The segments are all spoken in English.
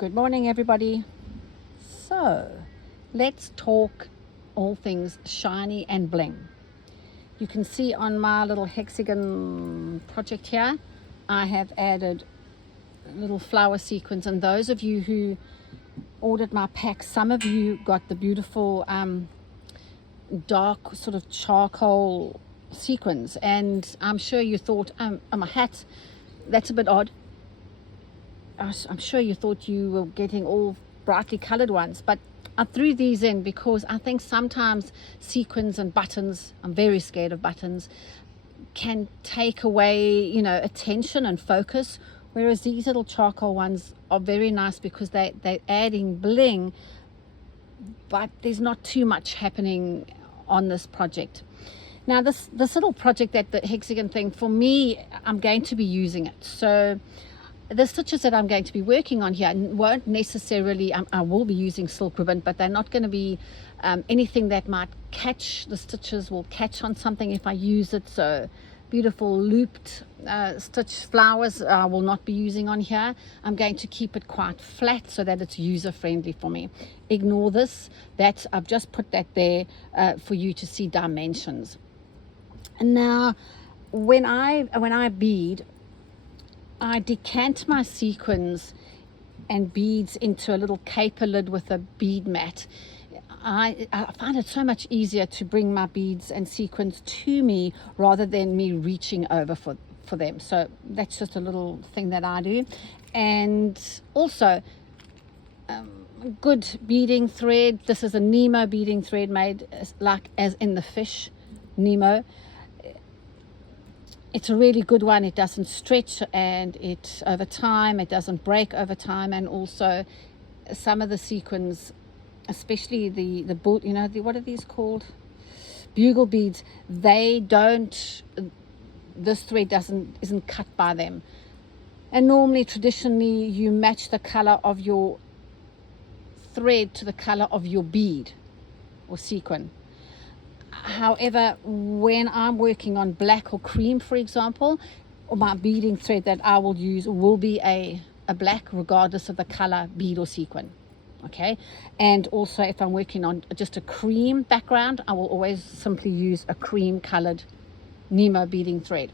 Good morning, everybody. So let's talk all things shiny and bling. You can see on my little hexagon project here, I have added little flower sequins, and those of you who ordered my pack, some of you got the beautiful dark sort of charcoal sequins, and I'm sure you thought, my hat, that's a bit odd. I'm sure you thought you were getting all brightly colored ones, but I threw these in because I think sometimes sequins and buttons, I'm very scared of buttons, can take away, attention and focus, whereas these little charcoal ones are very nice because they're adding bling, but there's not too much happening on this project. Now this little project, that the hexagon thing, for me, I'm going to be using it. So the stitches that I'm going to be working on here won't necessarily, I will be using silk ribbon, but they're not going to be anything that might catch, the stitches will catch on something if I use it. So beautiful looped stitch flowers I will not be using on here. I'm going to keep it quite flat so that it's user friendly for me. Ignore this, that I've just put that there for you to see dimensions. And now when I bead, I decant my sequins and beads into a little caper lid with a bead mat. I find it so much easier to bring my beads and sequins to me rather than me reaching over for them. So that's just a little thing that I do. And also good beading thread. This is a Nemo beading thread made as in the fish Nemo. It's a really good one. It doesn't stretch, and it over time it doesn't break over time. And also some of the sequins, especially the what are these called, bugle beads, they don't, this thread isn't cut by them. And normally, traditionally, you match the color of your thread to the color of your bead or sequin. However, when I'm working on black or cream, for example, or my beading thread that I will use will be a black, regardless of the color bead or sequin. Okay, and also if I'm working on just a cream background, I will always simply use a cream colored Nemo beading thread.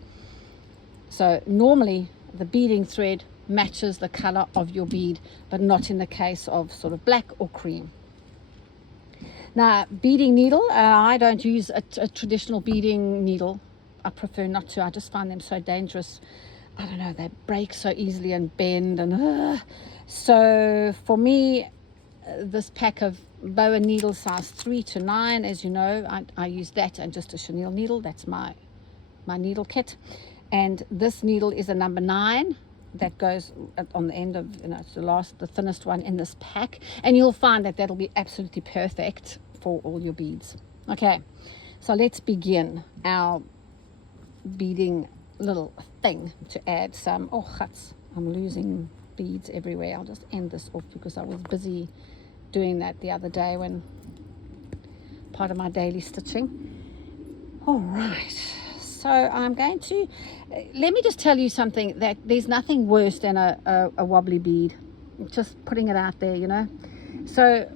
So normally the beading thread matches the color of your bead, but not in the case of sort of black or cream. Now, beading needle, I don't use a traditional beading needle. I prefer not to. I just find them so dangerous. I don't know, they break so easily and bend. And so for me, this pack of boa needle size 3 to 9, as you know, I use that and just a chenille needle. That's my needle kit. And this needle is a number 9. That goes on the end of, it's the thinnest one in this pack, and you'll find that that'll be absolutely perfect for all your beads. Okay, so let's begin our beading little thing to add some, I'm losing beads everywhere. I'll just end this off because I was busy doing that the other day when part of my daily stitching. All right. So I'm going to, let me just tell you something, that there's nothing worse than a wobbly bead. Just putting it out there, So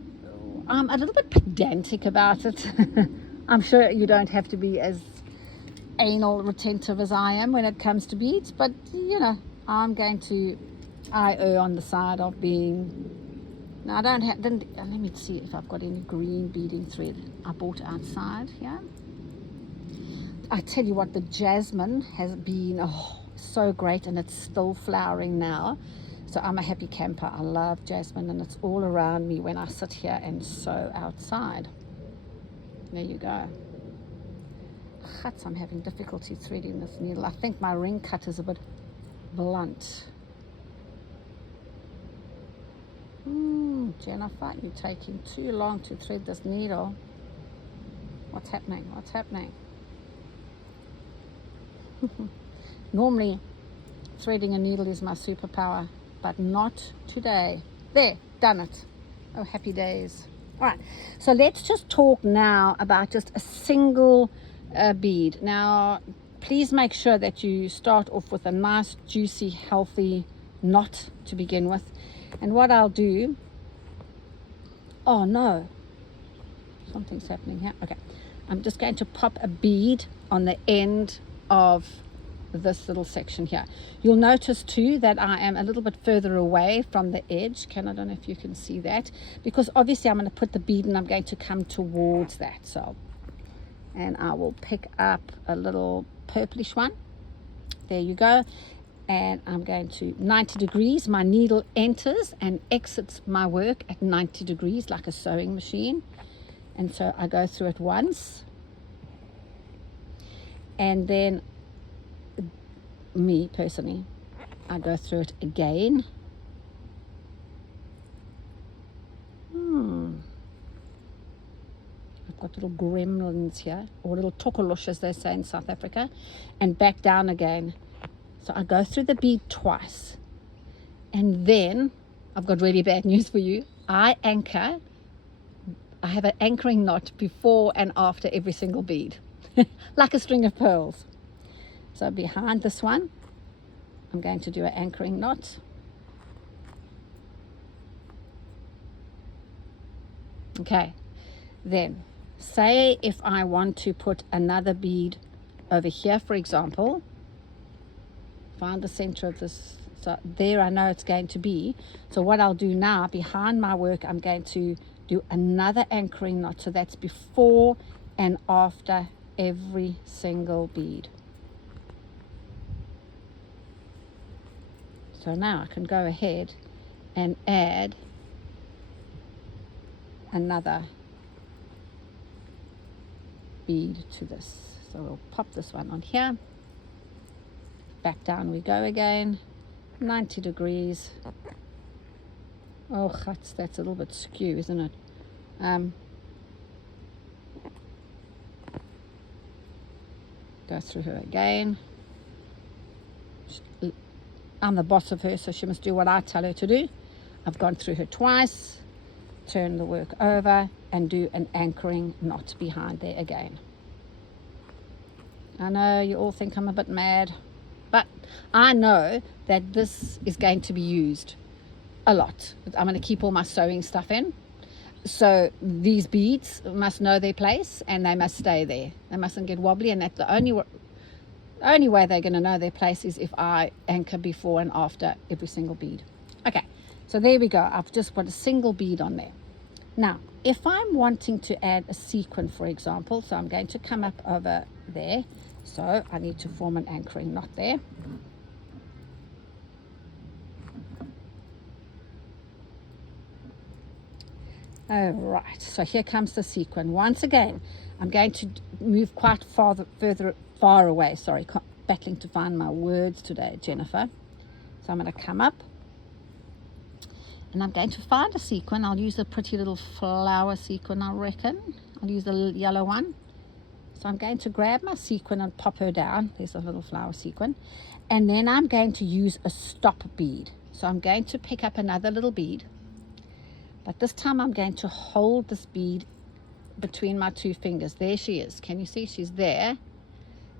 I'm a little bit pedantic about it. I'm sure you don't have to be as anal retentive as I am when it comes to beads, but I err on the side of being, now let me see if I've got any green beading thread I bought outside here. I tell you what, the jasmine has been so great, and it's still flowering now. So I'm a happy camper. I love jasmine, and it's all around me when I sit here and sew outside. There you go. I'm having difficulty threading this needle. I think my ring cut is a bit blunt. Jennifer, you're taking too long to thread this needle. What's happening? Normally threading a needle is my superpower, but not today. There, done it. Oh, happy days. All right, so let's just talk now about just a single bead. Now, please make sure that you start off with a nice, juicy, healthy knot to begin with. And what I'll do, oh no, something's happening here. Okay, I'm just going to pop a bead on the end of this little section here. You'll notice too that I am a little bit further away from the edge. I don't know if you can see that, because obviously I'm going to put the bead and I'm going to come towards that. So, and I will pick up a little purplish one. There you go. And I'm going to 90 degrees. My needle enters and exits my work at 90 degrees like a sewing machine. And so I go through it once, and then me personally, I go through it again. I've got little gremlins here, or little tokolosh as they say in South Africa, and back down again. So I go through the bead twice, and then I've got really bad news for you. I have an anchoring knot before and after every single bead, like a string of pearls. So behind this one, I'm going to do an anchoring knot. Okay, then say if I want to put another bead over here, for example, find the center of this, so there I know it's going to be. So what I'll do now, behind my work, I'm going to do another anchoring knot. So that's before and after every single bead. So now I can go ahead and add another bead to this. So we'll pop this one on here. Back down we go again. 90 degrees. Oh, that's a little bit skew, isn't it? Go through her again. I'm the boss of her, so she must do what I tell her to do. I've gone through her twice, turn the work over, and do an anchoring knot behind there again. I know you all think I'm a bit mad, but I know that this is going to be used a lot. I'm going to keep all my sewing stuff in. So these beads must know their place and they must stay there. They mustn't get wobbly, and that's the only way they're going to know their place is if I anchor before and after every single bead. Okay, so there we go. I've just put a single bead on there. Now, if I'm wanting to add a sequin, for example, so I'm going to come up over there. So I need to form an anchoring knot there. All right, so here comes the sequin. Once again, I'm going to move quite far away. Sorry, battling to find my words today, Jennifer. So I'm going to come up and I'm going to find a sequin. I'll use a pretty little flower sequin, I reckon. I'll use the little yellow one. So I'm going to grab my sequin and pop her down. There's a little flower sequin. And then I'm going to use a stop bead. So I'm going to pick up another little bead. But this time I'm going to hold this bead between my two fingers. There she is. Can you see? She's there.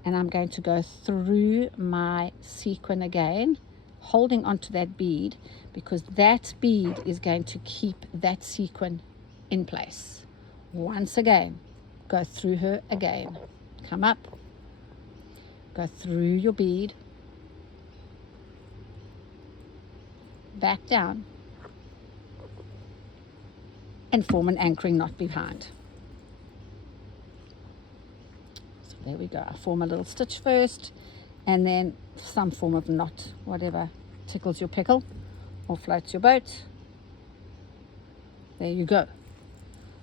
And I'm going to go through my sequin again, holding onto that bead, because that bead is going to keep that sequin in place. Once again, go through her again. Come up, go through your bead, back down, and form an anchoring knot behind. So there we go. I form a little stitch first, and then some form of knot, whatever tickles your pickle or floats your boat. There you go.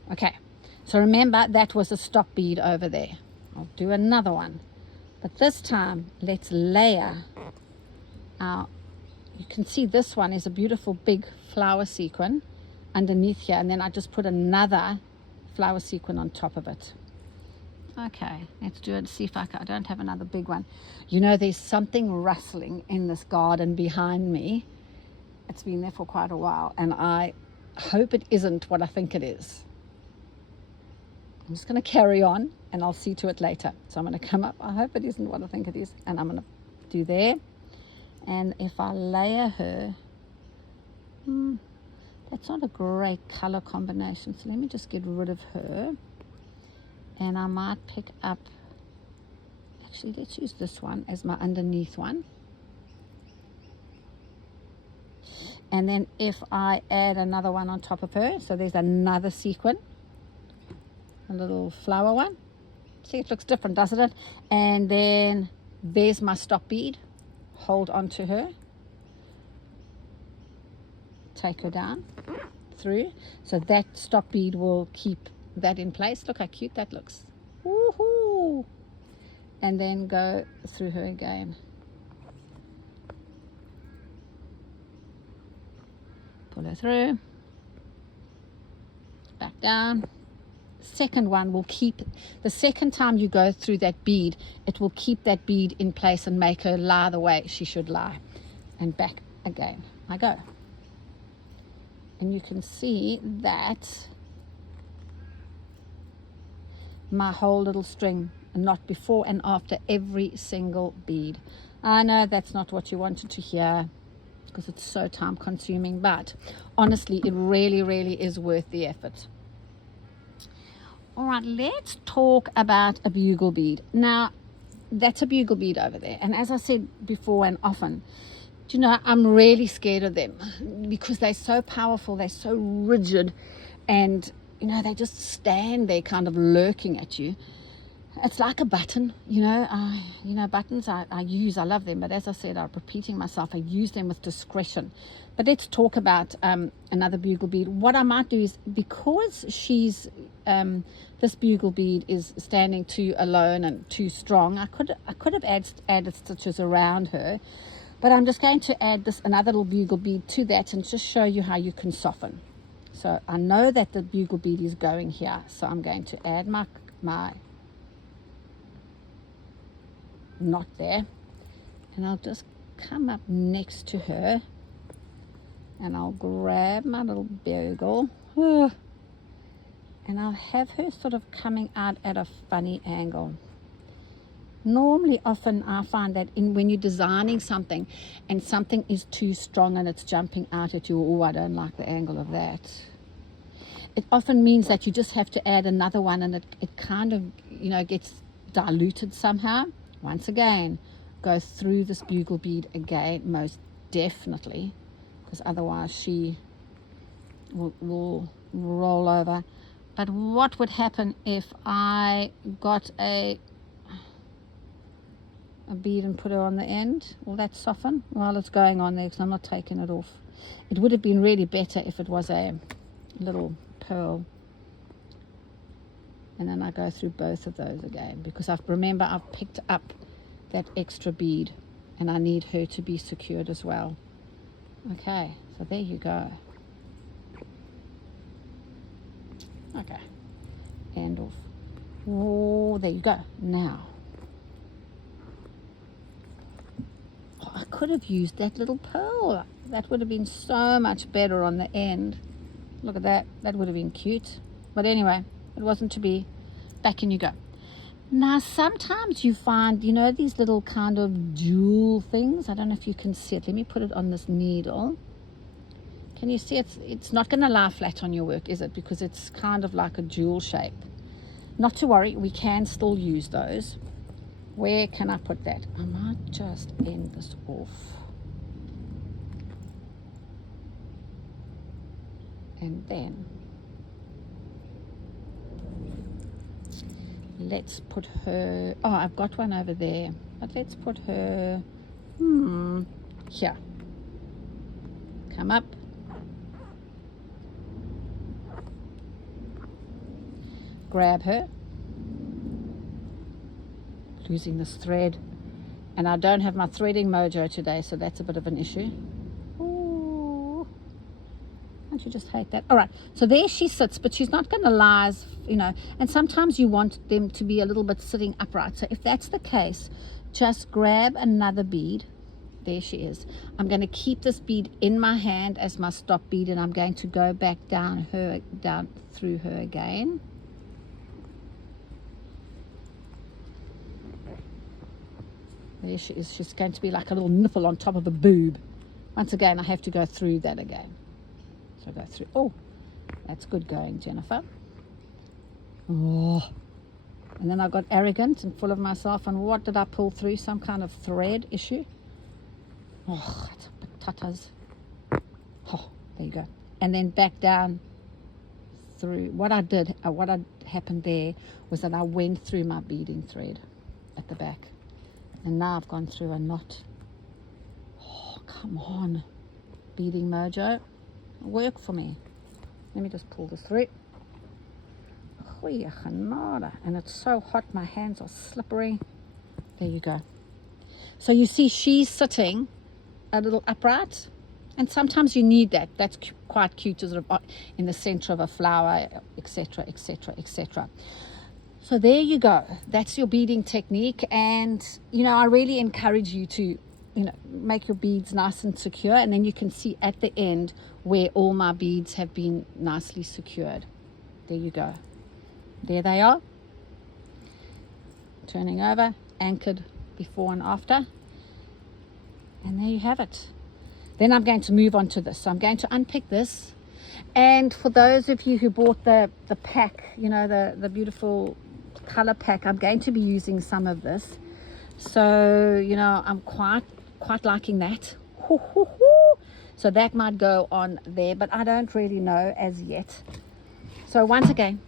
Okay, so remember that was a stop bead over there. I'll do another one, but this time let's layer our, you can see this one is a beautiful big flower sequin underneath here, and then I just put another flower sequin on top of it. Okay, let's do it. See if I don't have another big one. You know, there's something rustling in this garden behind me. It's been there for quite a while, and I hope it isn't what I think it is. I'm just going to carry on, and I'll see to it later. So I'm going to come up. I hope it isn't what I think it is, and I'm going to do there. And if I layer her That's not a great color combination, so let me just get rid of her. And I might pick up, actually let's use this one as my underneath one. And then if I add another one on top of her, so there's another sequin, a little flower one. See, it looks different, doesn't it? And then there's my stop bead. Hold on to her. Take her down through. So that stop bead will keep that in place. Look how cute that looks. Woohoo! And then go through her again. Pull her through. Back down. Second one will keep, the second time you go through that bead, it will keep that bead in place and make her lie the way she should lie. And back again I go. And you can see that my whole little string, not before and after every single bead. I know that's not what you wanted to hear because it's so time consuming, but honestly it really is worth the effort. All right, let's talk about a bugle bead. Now, that's a bugle bead over there. And as I said before and often, do you know, I'm really scared of them because they're so powerful, they're so rigid, and, you know, they just stand there kind of lurking at you. It's like a button, you know, buttons I love them, but as I said, I'm repeating myself, I use them with discretion. But let's talk about another bugle bead. What I might do is, because she's, this bugle bead is standing too alone and too strong, I could have added stitches around her, but I'm just going to add another little bugle bead to that and just show you how you can soften. So I know that the bugle bead is going here, so I'm going to add my knot there, and I'll just come up next to her and I'll grab my little bugle and I'll have her sort of coming out at a funny angle. Normally, often I find that when you're designing something and something is too strong and it's jumping out at you, oh, I don't like the angle of that. It often means that you just have to add another one, and it kind of, you know, gets diluted somehow. Once again, go through this bugle bead again, most definitely, because otherwise she will roll over. But what would happen if I got a bead and put her on the end? Will that soften? Well, it's going on there because I'm not taking it off. It would have been really better if it was a little pearl. And then I go through both of those again, because remember I've picked up that extra bead and I need her to be secured as well. Okay, so there you go. Okay, and off. Oh, there you go. Now, I could have used that little pearl. That would have been so much better on the end. Look at that. That would have been cute. But anyway, it wasn't to be. Back in you go. Now, sometimes you find, you know, these little kind of jewel things. I don't know if you can see it. Let me put it on this needle. Can you see it's not going to lie flat on your work, is it? Because it's kind of like a jewel shape. Not to worry, we can still use those. Where can I put that? I might just end this off. And then let's put her, oh, I've got one over there, but let's put her here. Come up. Grab her. Losing this thread. And I don't have my threading mojo today, so that's a bit of an issue. Ooh. Don't you just hate that? All right, so there she sits, but she's not going to lie, you know, and sometimes you want them to be a little bit sitting upright. So if that's the case, just grab another bead. There she is. I'm going to keep this bead in my hand as my stop bead, and I'm going to go back down through her again. There she is. She's going to be like a little nipple on top of a boob. Once again, I have to go through that again. So go through. Oh, that's good going, Jennifer. Oh, and then I got arrogant and full of myself, and what did I pull through? Some kind of thread issue. Oh, it's tatas. Oh, there you go. And then back down through. What happened there was that I went through my beading thread at the back, and now I've gone through a knot. Oh, come on, beading mojo, work for me. Let me just pull this through. Goeie genade. And it's so hot, my hands are slippery. There you go. So you see she's sitting a little upright, and sometimes you need that. That's quite cute, sort of in the center of a flower, etc, etc, etc. So there you go. That's your beading technique. And I really encourage you to make your beads nice and secure, and then you can see at the end where all my beads have been nicely secured. There you go. There they are, turning over, anchored before and after, and there you have it. Then I'm going to move on to this. So I'm going to unpick this, and for those of you who bought the pack, the beautiful color pack, I'm going to be using some of this. So I'm quite liking that. So that might go on there, but I don't really know as yet. So once again,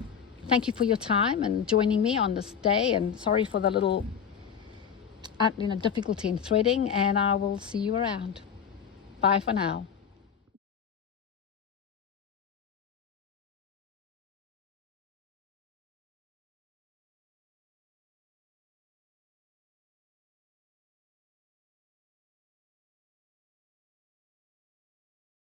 thank you for your time and joining me on this day, and sorry for the little difficulty in threading, and I will see you around. Bye for now.